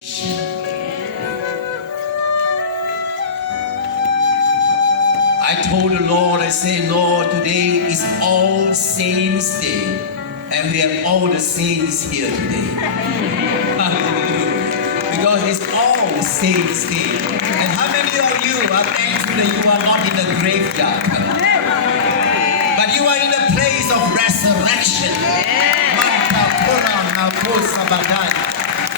I told the Lord, I said, Lord, today is All Saints Day, and we have all the saints here today. Because it's All Saints Day. And how many of you are thankful that you are not in the graveyard? But you are in a place of resurrection.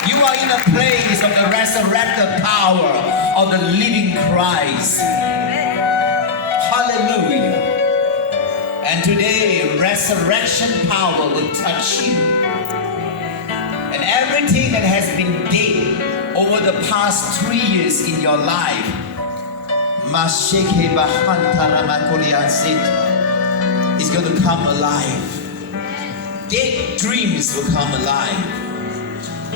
You are in a place of the resurrected power of the living Christ. Hallelujah. And today, resurrection power will touch you. And everything that has been dead over the past 3 years in your life, is going to come alive. Dead dreams will come alive.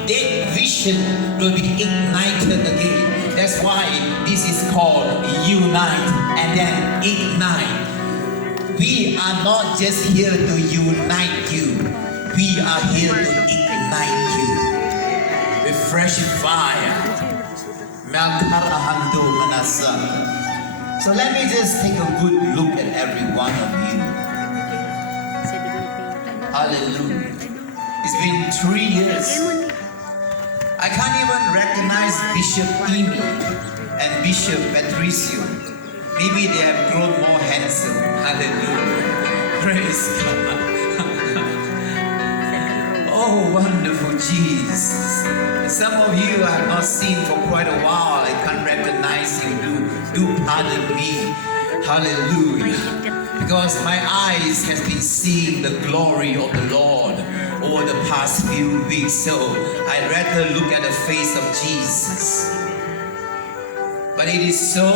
Dead vision will be ignited again. That's why this is called Unite and then Ignite. We are not just here to unite you. We are here to ignite you with fresh fire. So let me just take a good look at every one of you. Hallelujah. It's been 3 years. I can't even recognize Bishop Amy and Bishop Patricio. Maybe they have grown more handsome. Hallelujah. Praise God. Oh, wonderful Jesus. Some of you I have not seen for quite a while. I can't recognize you. Do pardon me. Hallelujah. Because my eyes have been seeing the glory of the Lord over the past few weeks. So I'd rather look at the face of Jesus. But it is so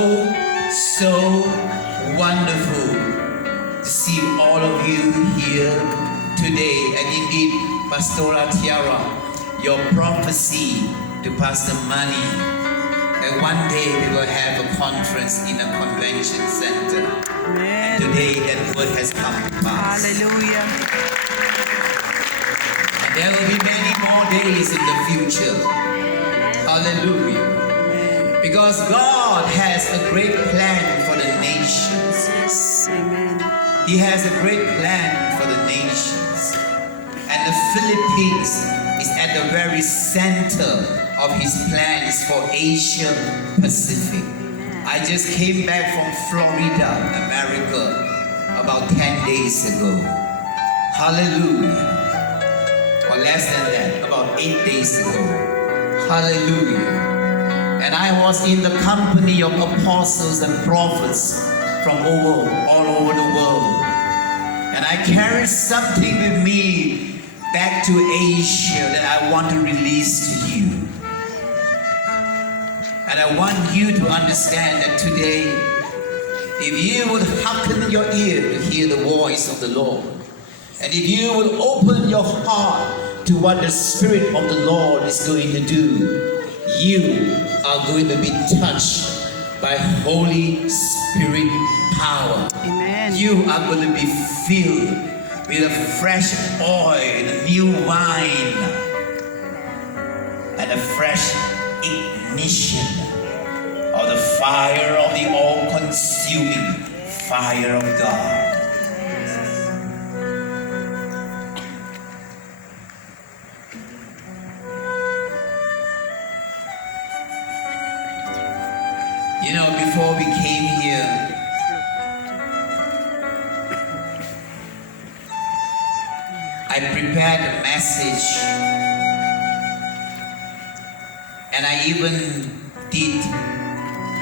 wonderful to see all of you here today. And indeed, Pastora Tiara, your prophecy to Pastor Mani, that one day we will have a conference in a convention center. Amen. And today that word has come to pass. Hallelujah. And there will be many more days in the future. Hallelujah. Because God has a great plan for the nations. Yes. Amen. He has a great plan for the nations. And the Philippines is at the very center of his plans for Asia Pacific. I just came back from Florida, America, about 10 days ago. Hallelujah. Or less than that, about 8 days ago. Hallelujah. And I was in the company of apostles and prophets from all over the world. And I carried something with me back to Asia that I want to release to you. And I want you to understand that today, if you would hearken your ear to hear the voice of the Lord, and if you will open your heart to what the Spirit of the Lord is going to do, you are going to be touched by Holy Spirit power. Amen. You are going to be filled with a fresh oil, a new wine, and a fresh ignition of the fire of the all-consuming fire of God. You know, before we came here, I prepared a message, and I even did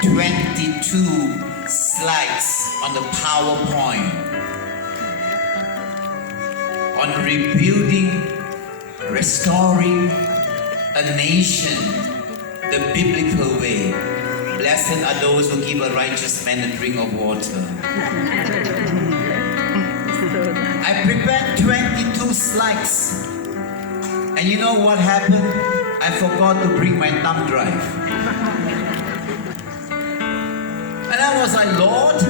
22 slides on the PowerPoint on rebuilding, restoring a nation the biblical way. Blessed are those who give a righteous man a drink of water. I prepared 22 slides. And you know what happened? I forgot to bring my thumb drive. And I was like, Lord,